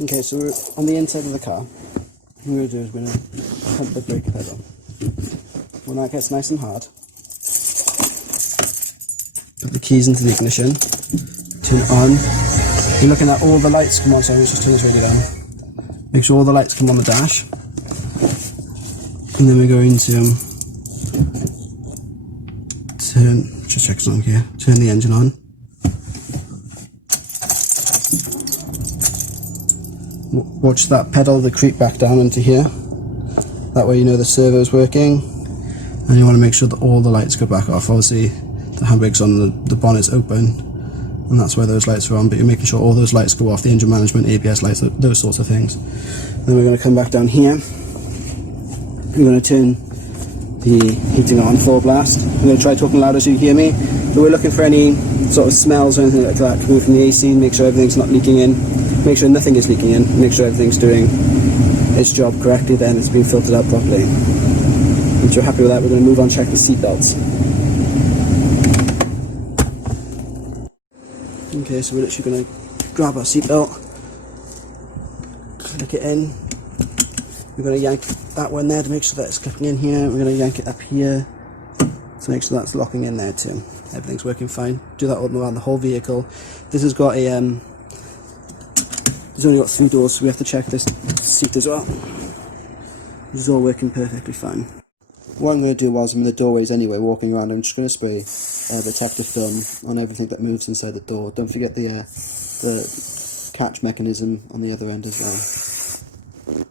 Okay, so we're on the inside of the car. What we're going to do is we're going to pump the brake pedal. When that gets nice and hard, put the keys into the ignition, turn it on. You're looking at all the lights come on, so let's just turn this radio down. Make sure all the lights come on the dash. And then we're going to just check something here, turn the engine on. Watch that pedal to creep back down into here. That way you know the servo is working. And you want to make sure that all the lights go back off. Obviously the handbrake's on, the bonnet's open, and that's why those lights are on, but you're making sure all those lights go off, the engine management, ABS lights, those sorts of things. Then we're going to come back down here. I'm going to turn the heating on full blast. I'm going to try talking louder so you hear me. But we're looking for any sort of smells or anything like that coming from the AC. Make sure everything's not leaking in. Make sure nothing is leaking in. Make sure everything's doing its job correctly, then it's been filtered out properly. Once you're happy with that, we're going to move on and check the seat belts. Okay, so we're literally going to grab our seat belt, click it in. We're going to yank that one there to make sure that it's clicking in here. We're going to yank it up here to make sure that's locking in there too. Everything's working fine. Do that all around the whole vehicle. This has got a there's only got 3 doors, so we have to check this seat as well. This is all working perfectly fine. What I'm going to do whilst I'm in the doorways anyway, walking around, I'm just going to spray protective film on everything that moves inside the door. Don't forget the catch mechanism on the other end as well.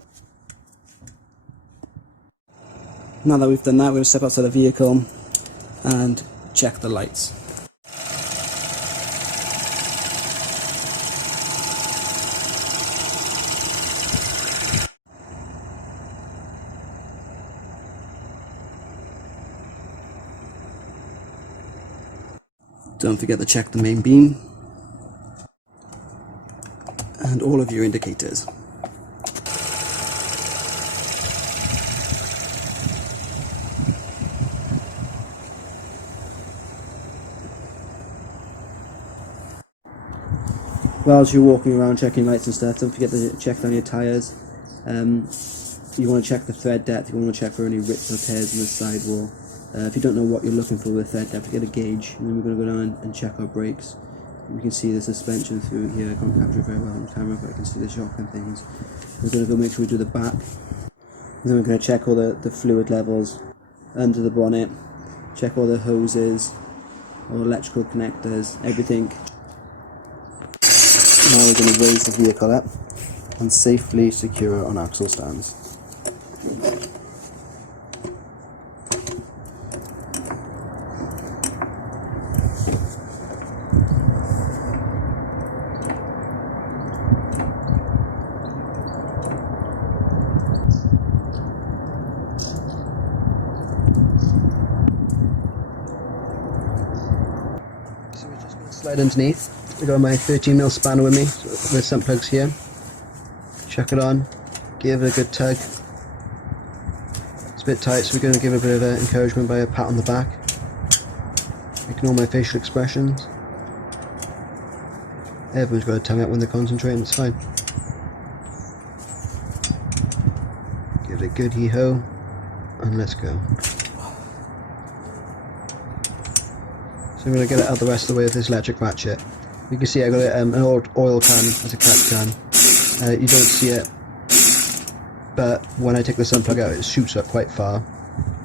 Now that we've done that, we're going to step outside the vehicle and check the lights. Don't forget to check the main beam and all of your indicators. Whilst you're walking around checking lights and stuff, don't forget to check down your tyres. You want to check the thread depth, you want to check for any rips or tears in the sidewall. If you don't know what you're looking for with thread depth, get a gauge, and then we're going to go down and check our brakes. We can see the suspension through here. I can't capture it very well on camera, but I can see the shock and things. We're going to go make sure we do the back. And then we're going to check all the fluid levels under the bonnet, check all the hoses, all electrical connectors, everything. Now we're going to raise the vehicle up and safely secure it on axle stands. So we're just going to slide underneath. I got my 13mm spanner with me, with some plugs here. Chuck it on, give it a good tug. It's a bit tight, so we're going to give it a bit of encouragement by a pat on the back. Ignore my facial expressions. Everyone's got a tongue out when they're concentrating, it's fine. Give it a good hee-ho, and let's go. So I'm going to get it out the rest of the way with this electric ratchet. You can see I got an old oil can as a catch can. You don't see it, but when I take the sun plug out it shoots up quite far.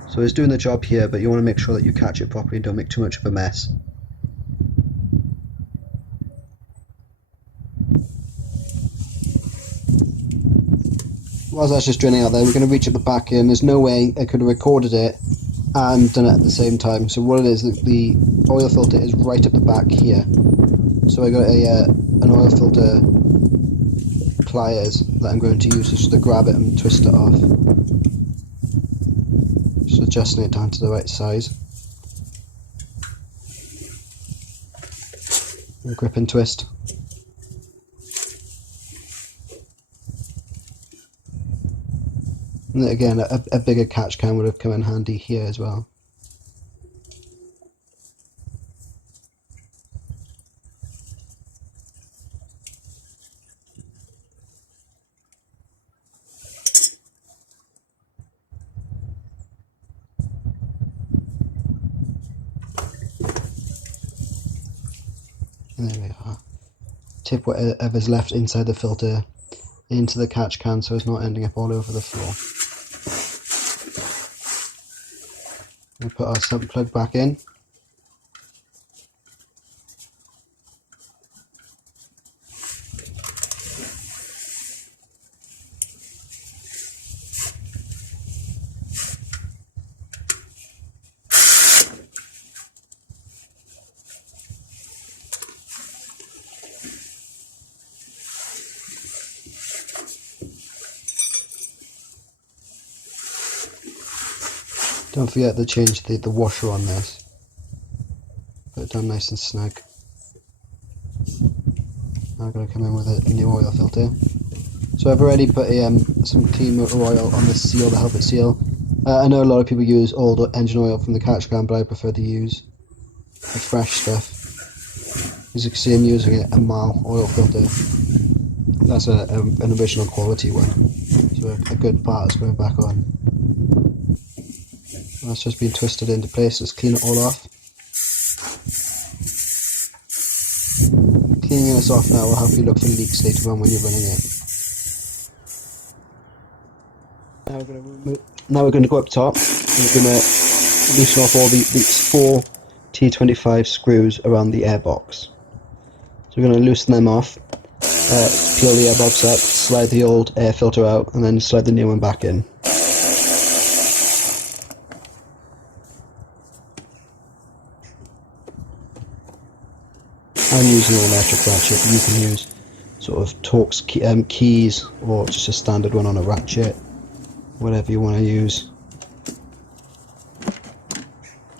So it's doing the job here, but you want to make sure that you catch it properly and don't make too much of a mess. Whilst that's just drilling out there, we're going to reach at the back here, and there's no way I could have recorded it and done it at the same time. So what it is, the oil filter is right up the back here. So I got an oil filter pliers that I'm going to use just to grab it and twist it off. Just adjusting it down to the right size. And grip and twist. And again, a bigger catch can would have come in handy here as well. tip whatever's left inside the filter into the catch can so it's not ending up all over the floor. We put our sump plug back in. Don't forget to change the washer on this. Put it down nice and snug. Now I'm going to come in with a new oil filter. So I've already put some clean motor oil on the seal to help it seal. I know a lot of people use old engine oil from the catch can, but I prefer to use the fresh stuff. As you can see, I'm using a Mal oil filter. That's an original quality one. So a good part is going back on. That's just been twisted into place. Let's clean it all off. Cleaning this off now will help you look for leaks later on when you're running it. Now we're going to go up top and we're going to loosen off all these 4 T25 screws around the airbox. So we're going to loosen them off, peel the airbox up, slide the old air filter out, and then slide the new one back in. I'm using an electric ratchet, but you can use sort of Torx keys or just a standard one on a ratchet, whatever you want to use.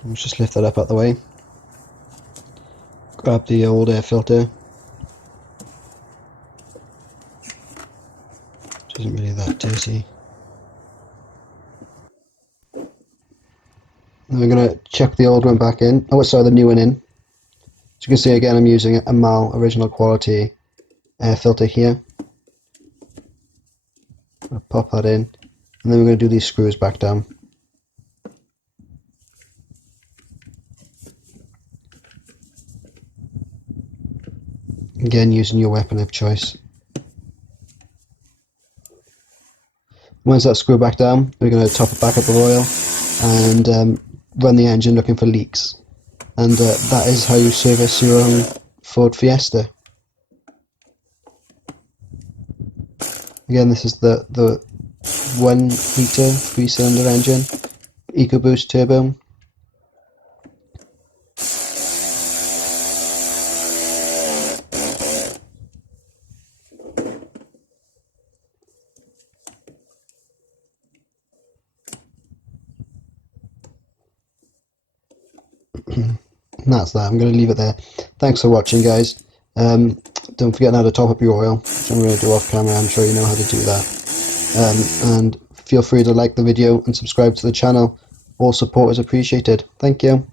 Let's just lift that up out the way. Grab the old air filter, which isn't really that dirty. Then we're going to chuck the old one back in. Oh, sorry, the new one in. As you can see, again, I'm using a Mal original quality air filter here. I'll pop that in, and then we're going to do these screws back down. Again, using your weapon of choice. Once that's screwed back down, we're going to top it back up with oil and run the engine looking for leaks. And that is how you service your own Ford Fiesta. Again, this is the 1 litre 3-cylinder engine, EcoBoost turbo. And that's that. I'm going to leave it there. Thanks for watching, guys. Don't forget now to top up your oil, which I'm going to do off camera. I'm sure you know how to do that. And feel free to like the video and subscribe to the channel. All support is appreciated. Thank you.